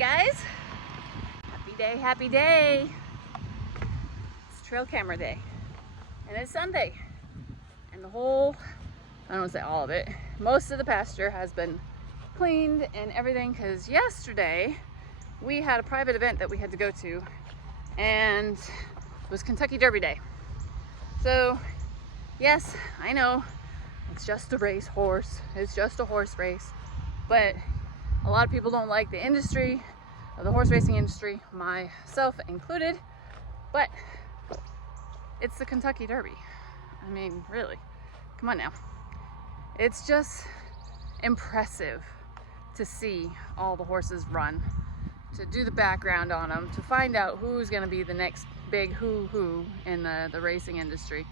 guys, happy day. It's trail camera day and it's Sunday and the whole, I don't want to say all of it, most of the pasture has been cleaned and everything, because yesterday we had a private event that we had to go to and it was Kentucky Derby Day. So yes, I know it's just a race horse, it's just a horse race, but a lot of people don't like the industry, the horse racing industry, myself included, but it's the Kentucky Derby. I mean, really, come on now. It's just impressive to see all the horses run, to do the background on them, to find out who's going to be the next big who in the racing industry.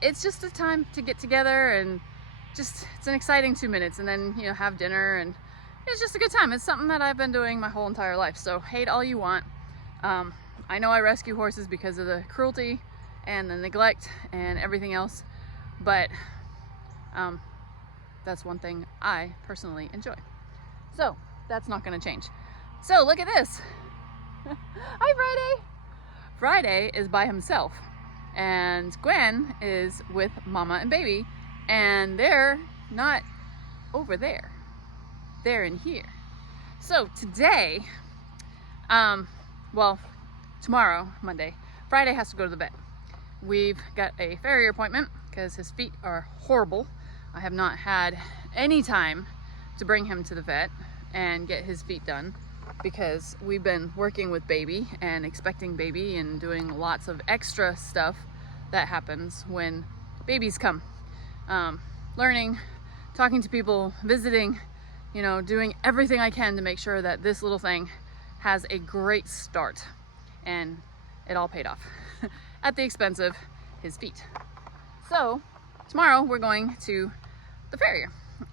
It's just a time to get together and it's an exciting 2 minutes, and then, you know, have dinner, and it's just a good time. It's something that I've been doing my whole entire life, so hate all you want. I know I rescue horses because of the cruelty and the neglect and everything else, but that's one thing I personally enjoy. So that's not going to change. So look at this. Hi, Friday. Friday is by himself, and Gwen is with Mama and Baby, and they're not over there. They're in here. So today, well, tomorrow, Monday, Friday has to go to the vet. We've got a farrier appointment because his feet are horrible. I have not had any time to bring him to the vet and get his feet done because we've been working with Baby and expecting Baby and doing lots of extra stuff that happens when babies come. Learning, talking to people, visiting, you know, doing everything I can to make sure that this little thing has a great start, and it all paid off at the expense of his feet. So tomorrow we're going to the farrier,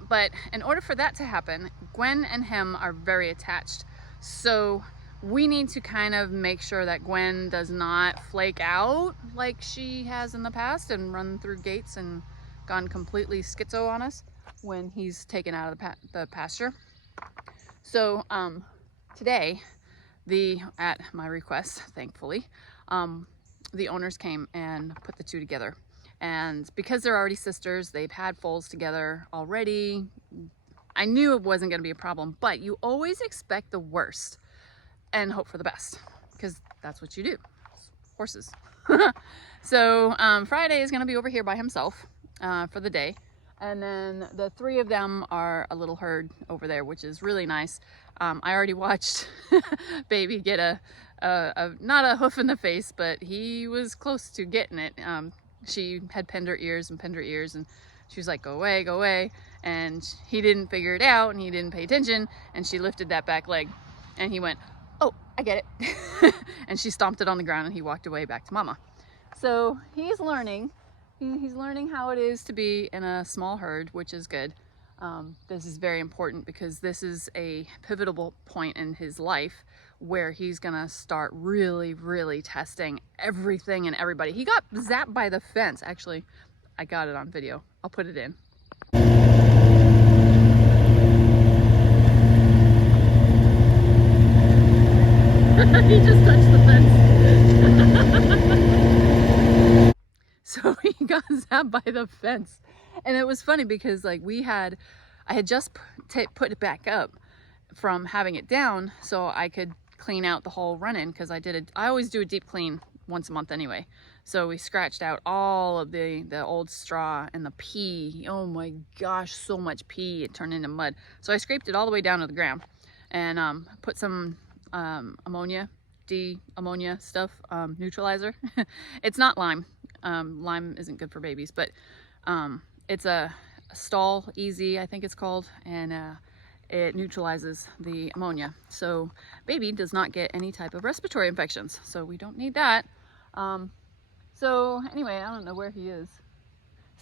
but in order for that to happen, Gwen and him are very attached, so we need to kind of make sure that Gwen does not flake out like she has in the past and run through gates and gone completely schizo on us when he's taken out of the pasture. So today, at my request, thankfully, the owners came and put the two together. And because they're already sisters, they've had foals together already. I knew it wasn't going to be a problem, but you always expect the worst and hope for the best, because that's what you do. It's horses. So Friday is going to be over here by himself for the day, and then the three of them are a little herd over there, which is really nice. I already watched Baby get a not a hoof in the face, but he was close to getting it. She had pinned her ears, and she was like, go away, and he didn't figure it out, and he didn't pay attention, and she lifted that back leg and he went, oh, I get it. And she stomped it on the ground and he walked away back to Mama. So he's learning. He's learning how it is to be in a small herd, which is good. This is very important because this is a pivotal point in his life where he's gonna start really testing everything and everybody. He got zapped by the fence. Actually, I got it on video. I'll put it in. He just touched the fence. So he got zapped by the fence. And it was funny because like I had just put it back up from having it down so I could clean out the whole run-in, because I always do a deep clean once a month anyway. So we scratched out all of the old straw and the pee. Oh my gosh, so much pee, it turned into mud. So I scraped it all the way down to the ground and put some ammonia stuff, neutralizer. It's not lime. Lime isn't good for babies, but it's a Stall Easy, I think it's called, and it neutralizes the ammonia, so Baby does not get any type of respiratory infections, so we don't need that. So anyway, I don't know where he is.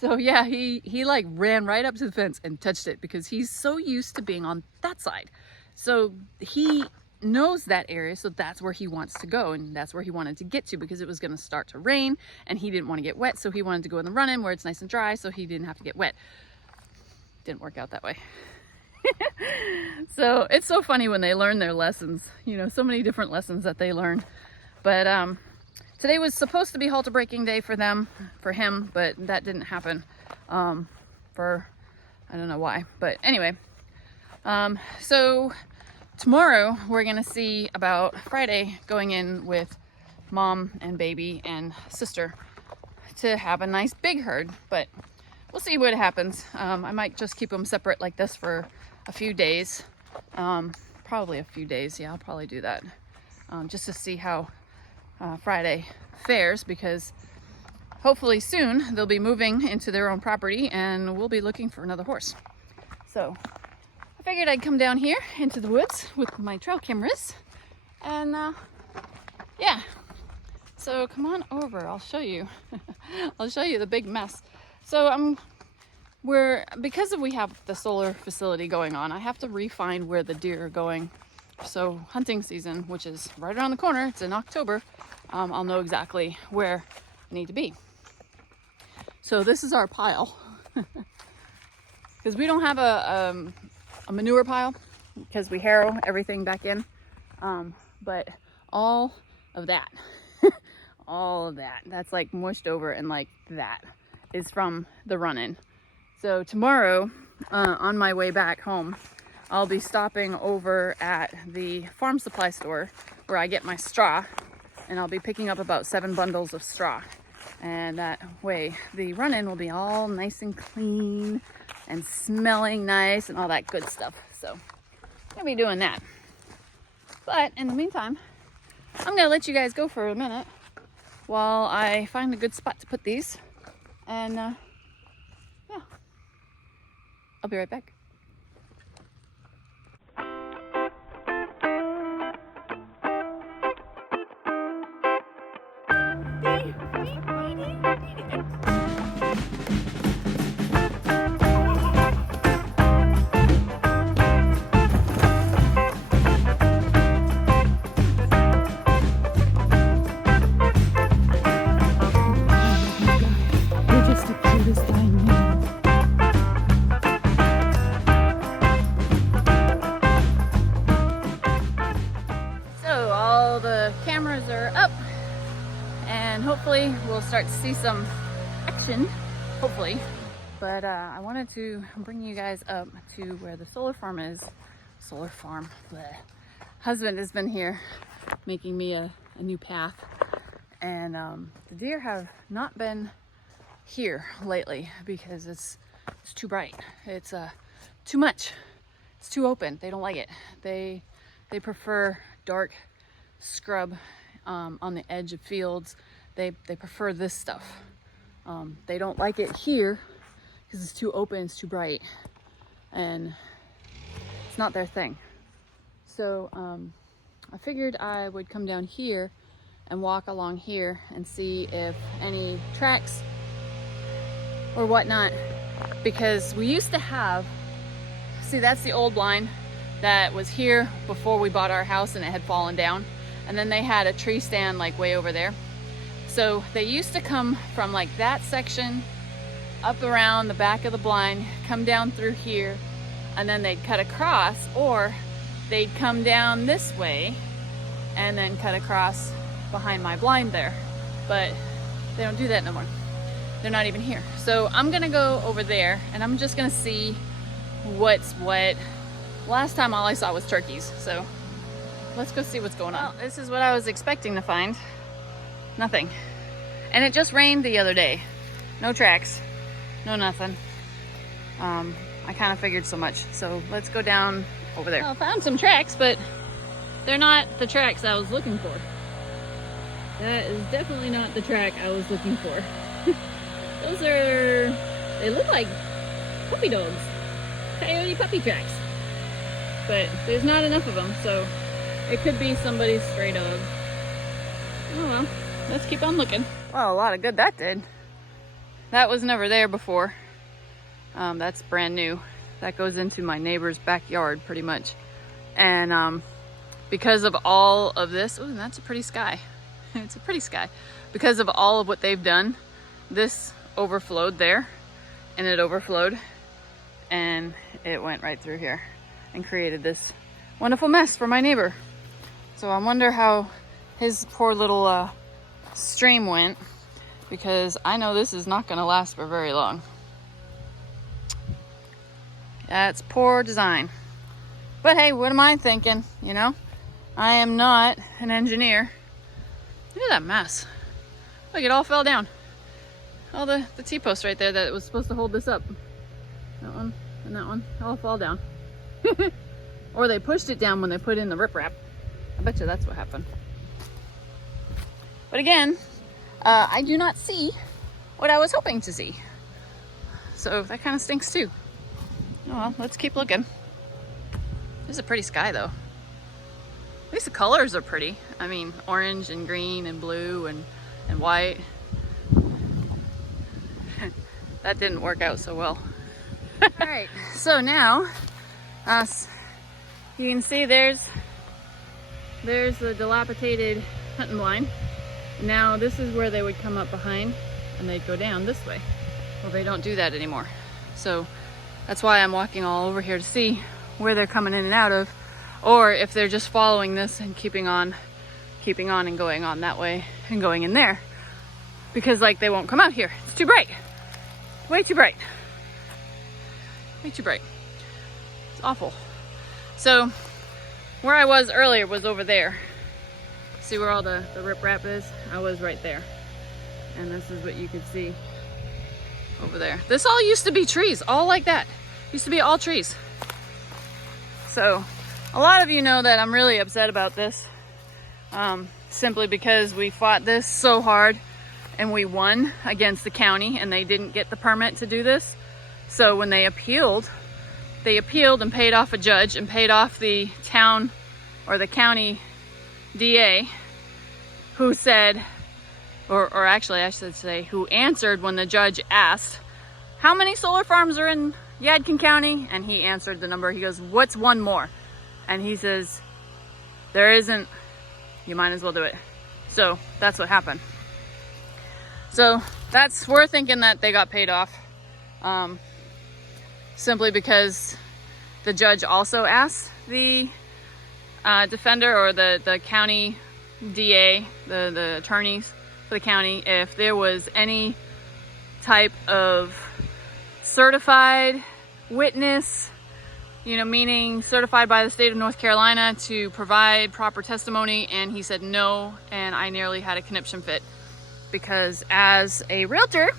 So yeah, he like ran right up to the fence and touched it because he's so used to being on that side. So he knows that area, so that's where he wants to go, and that's where he wanted to get to because it was going to start to rain and he didn't want to get wet, so he wanted to go in the run-in where it's nice and dry so he didn't have to get wet. Didn't work out that way. So it's so funny when they learn their lessons, you know, so many different lessons that they learn. But today was supposed to be halter breaking day for him, but that didn't happen for, I don't know why. But anyway, so tomorrow we're gonna see about Friday going in with mom and baby and sister to have a nice big herd, but we'll see what happens. I might just keep them separate like this for a few days, probably a few days. Yeah, I'll probably do that, just to see how Friday fares, because hopefully soon they'll be moving into their own property and we'll be looking for another horse. So I figured I'd come down here into the woods with my trail cameras and yeah. So come on over, I'll show you. I'll show you the big mess. So because we have the solar facility going on, I have to refine where the deer are going. So hunting season, which is right around the corner, it's in October, I'll know exactly where I need to be. So this is our pile. Because we don't have a manure pile, because we harrow everything back in. But all of that, that's like mushed over, and like that is from the run-in. So tomorrow, on my way back home, I'll be stopping over at the farm supply store where I get my straw, and I'll be picking up about 7 bundles of straw. And that way the run-in will be all nice and clean and smelling nice and all that good stuff. So I'm gonna be doing that. But in the meantime, I'm gonna let you guys go for a minute while I find a good spot to put these. And yeah, I'll be right back. Cameras are up, and hopefully we'll start to see some action, hopefully. But I wanted to bring you guys up to where the solar farm is. Solar farm, bleh. Husband has been here making me a new path, and the deer have not been here lately because it's too bright. It's too much. It's too open. They don't like it. They prefer dark scrub on the edge of fields. They prefer this stuff. They don't like it here because it's too open, it's too bright, and it's not their thing. So I figured I would come down here and walk along here and see if any tracks or whatnot, because we used to have, see, that's the old blind that was here before we bought our house, and it had fallen down. And then they had a tree stand like way over there. So they used to come from like that section up around the back of the blind, come down through here, and then they'd cut across, or they'd come down this way and then cut across behind my blind there. But they don't do that no more. They're not even here. So I'm gonna go over there and I'm just gonna see what's what. Last time all I saw was turkeys, so let's go see what's going on. Well, this is what I was expecting to find. Nothing. And it just rained the other day. No tracks, no nothing. I kind of figured so much. So let's go down over there. Well, I found some tracks, but they're not the tracks I was looking for. That is definitely not the track I was looking for. Those are, they look like puppy dogs. Coyote puppy tracks. But there's not enough of them, so it could be somebody's stray dog. Oh well, let's keep on looking. Well, a lot of good that did. That was never there before. That's brand new. That goes into my neighbor's backyard pretty much. And because of all of this, ooh, that's a pretty sky. It's a pretty sky. Because of all of what they've done, this overflowed there, and it overflowed, and it went right through here and created this wonderful mess for my neighbor. So I wonder how his poor little stream went, because I know this is not going to last for very long. That's poor design. But hey, what am I thinking, you know? I am not an engineer. Look at that mess. Look, it all fell down. All the T-posts right there that was supposed to hold this up. That one and that one all fall down. Or they pushed it down when they put in the riprap. I bet you that's what happened. But again, I do not see what I was hoping to see. So that kind of stinks too. Oh well, let's keep looking. This is a pretty sky though. At least the colors are pretty. I mean, orange and green and blue and white. That didn't work out so well. All right, so now you can see there's the dilapidated hunting blind. Now this is where they would come up behind and they'd go down this way. Well, they don't do that anymore. So that's why I'm walking all over here to see where they're coming in and out of, or if they're just following this and keeping on and going on that way and going in there. Because like they won't come out here. It's too bright. Way too bright. Way too bright. It's awful. So where I was earlier was over there. See where all the riprap is? I was right there. And this is what you could see over there. This all used to be trees, all like that. Used to be all trees. So a lot of you know that I'm really upset about this. Simply because we fought this so hard and we won against the county and they didn't get the permit to do this. So when they appealed and paid off a judge and paid off the town or the county DA, who said, or actually I should say, who answered when the judge asked, how many solar farms are in Yadkin County? And he answered the number. He goes, what's one more? And he says, there isn't, you might as well do it. So that's what happened. So we're thinking that they got paid off simply because the judge also asked the defender or the county DA, the attorneys for the county, if there was any type of certified witness, you know, meaning certified by the state of North Carolina to provide proper testimony, and he said no, and I nearly had a conniption fit because as a realtor,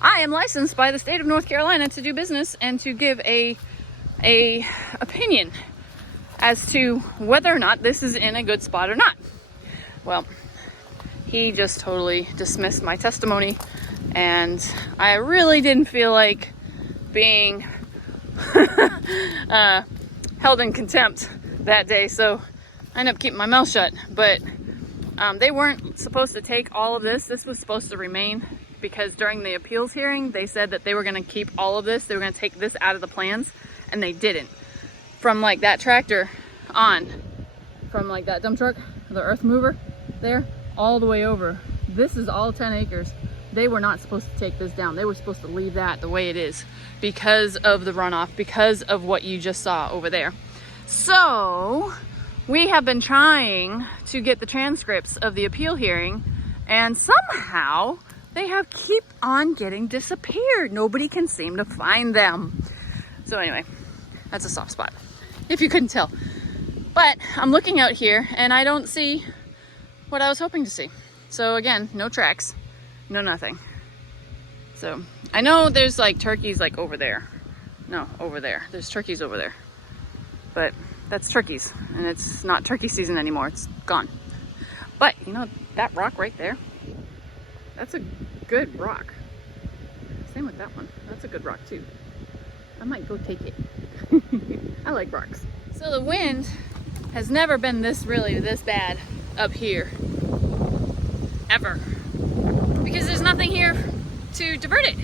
I am licensed by the state of North Carolina to do business and to give a opinion as to whether or not this is in a good spot or not. Well, he just totally dismissed my testimony, and I really didn't feel like being held in contempt that day, so I ended up keeping my mouth shut. But they weren't supposed to take all of this. This was supposed to remain, because during the appeals hearing they said that they were going to keep all of this. They were going to take this out of the plans, and they didn't. From like that tractor on, from like that dump truck, the earth mover there, all the way over, this is all 10 acres. They were not supposed to take this down. They were supposed to leave that the way it is because of the runoff, because of what you just saw over there. So we have been trying to get the transcripts of the appeal hearing, and somehow they have keep on getting disappeared. Nobody can seem to find them. So anyway, that's a soft spot, if you couldn't tell. But I'm looking out here and I don't see what I was hoping to see. So again, no tracks, no nothing. So I know there's like turkeys like over there. No, over there. There's turkeys over there. But that's turkeys, and it's not turkey season anymore. It's gone. But you know, that rock right there, that's a good rock. Same with that one. That's a good rock too. I might go take it. I like rocks. So the wind has never been this bad up here. Ever. Because there's nothing here to divert it.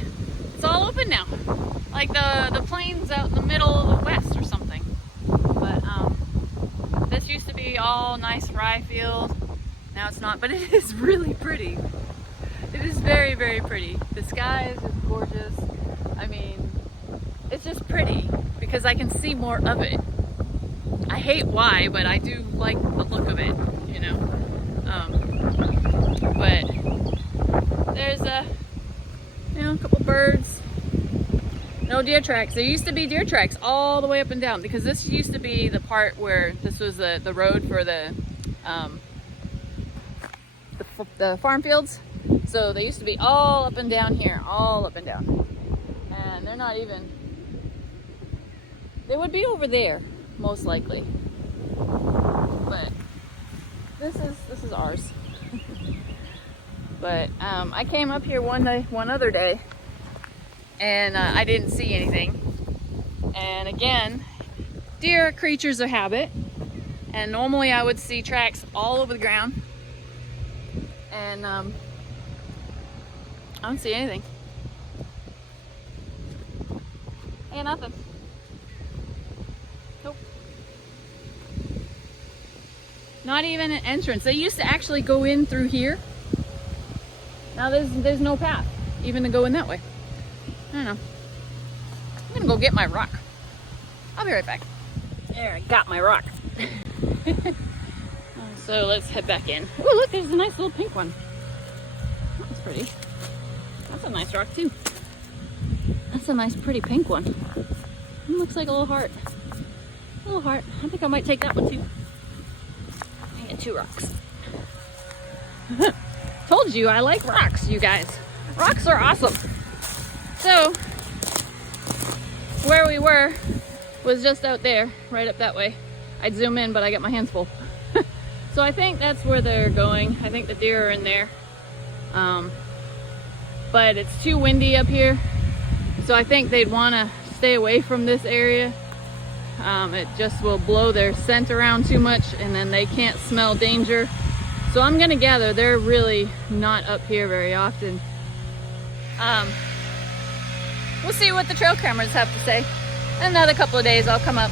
It's all open now. Like the plains out in the middle of the west or something. But this used to be all nice rye field. Now it's not, but it is really pretty. It is very, very pretty. The sky is just gorgeous. I mean, it's just pretty because I can see more of it. I hate why, but I do like the look of it, you know. But there's a couple birds. No deer tracks. There used to be deer tracks all the way up and down because this used to be the part where this was the road for the farm fields. So they used to be all up and down here, all up and down. And they're not even, they would be over there, most likely. But this is ours. But I came up here one other day, and I didn't see anything. And again, deer are creatures of habit, and normally I would see tracks all over the ground, and I don't see anything. Ain't nothing. Nope. Not even an entrance. They used to actually go in through here. Now there's no path even to go in that way. I don't know. I'm gonna go get my rock. I'll be right back. There, I got my rock. So let's head back in. Oh, look, there's a nice little pink one. That's pretty. That's a nice rock too. That's a nice pretty pink one. It looks like a little heart. A little heart. I think I might take that one too. I get 2 rocks. Told you I like rocks, you guys. Rocks are awesome. So, where we were was just out there, right up that way. I'd zoom in, but I got my hands full. So I think that's where they're going. I think the deer are in there. But it's too windy up here. So I think they'd want to stay away from this area. It just will blow their scent around too much, and then they can't smell danger. So I'm gonna gather they're really not up here very often. We'll see what the trail cameras have to say. In another couple of days I'll come up.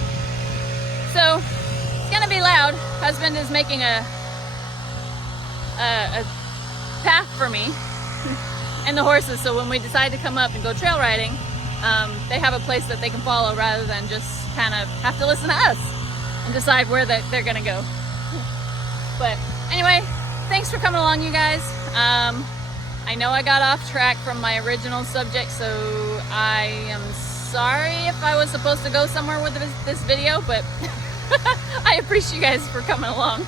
So it's gonna be loud. Husband is making a path for me and the horses, so when we decide to come up and go trail riding, they have a place that they can follow rather than just kind of have to listen to us and decide where they're gonna go. But anyway, thanks for coming along, you guys. I know I got off track from my original subject, so I am sorry if I was supposed to go somewhere with this video, but I appreciate you guys for coming along.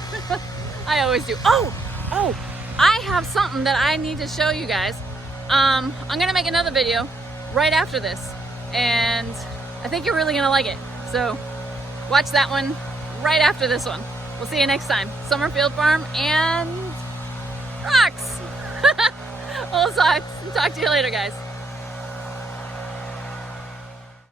I always do. Oh, I have something that I need to show you guys. I'm gonna make another video right after this, and I think you're really gonna like it. So watch that one right after this one. We'll see you next time. Summerfield Farm and rocks. We'll talk to you later, guys.